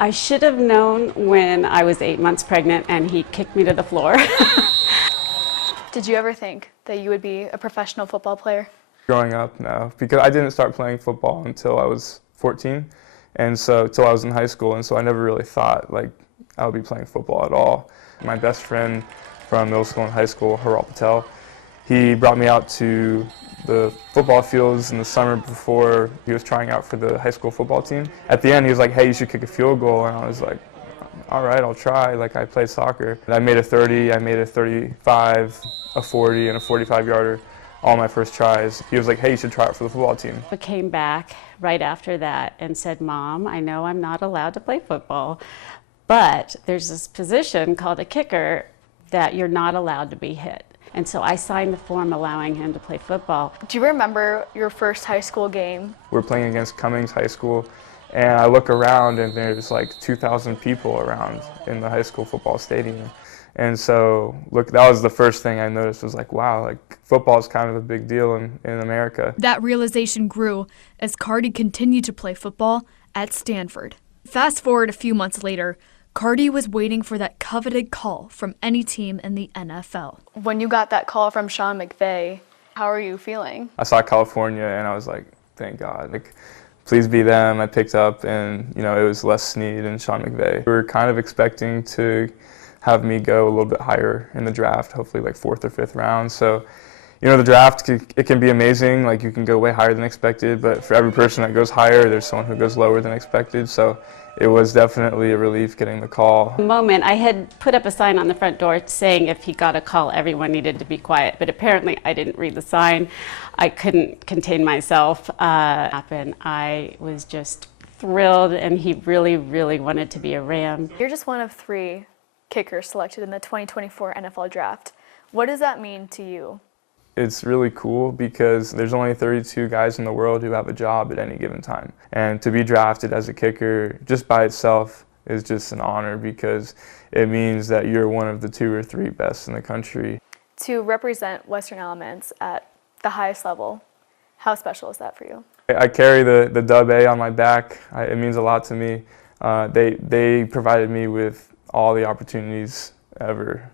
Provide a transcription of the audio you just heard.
I should have known when I was 8 months pregnant and he kicked me to the floor. Did you ever think that you would be a professional football player? Growing up, no, because I didn't start playing football until I was 14, and so till I was in high school, and so I never really thought like I would be playing football at all. My best friend from middle school and high school, Patel, he brought me out to the football fields in the summer before he was trying out for the high school football team. At the end, he was like, "Hey, you should kick a field goal," and I was like, "All right, I'll try." Like, I played soccer. And I made a 30, I made a 35, a 40, and a 45-yarder. All my first tries. He was like, "Hey, you should try it for the football team." I came back right after that and said, "Mom, I know I'm not allowed to play football, but there's this position called a kicker that you're not allowed to be hit." And so I signed the form allowing him to play football. Do you remember your first high school game? We're playing against Cummings High School, and I look around and there's like 2,000 people around in the high school football stadium. And so, look, that was the first thing I noticed, was like, wow, like football is kind of a big deal in America. That realization grew as Karty continued to play football at Stanford. Fast forward a few months later, Karty was waiting for that coveted call from any team in the NFL. When you got that call from Sean McVay, how are you feeling? I saw California and I was like, thank God, like, please be them. I picked up, and it was Les Snead and Sean McVay. We were kind of expecting to have me go a little bit higher in the draft, hopefully like 4th or 5th round. So, the draft, it can be amazing. Like, you can go way higher than expected, but for every person that goes higher, there's someone who goes lower than expected. So it was definitely a relief getting the call. The moment I had put up a sign on the front door saying if he got a call, everyone needed to be quiet. But apparently I didn't read the sign. I couldn't contain myself. I was just thrilled, and he really, really wanted to be a Ram. You're just one of 3 kickers selected in the 2024 NFL Draft. What does that mean to you? It's really cool because there's only 32 guys in the world who have a job at any given time. And to be drafted as a kicker just by itself is just an honor, because it means that you're one of the 2 or 3 best in the country. To represent Western Alamance at the highest level, how special is that for you? I carry the Dub A on my back. It means a lot to me. They provided me with all the opportunities ever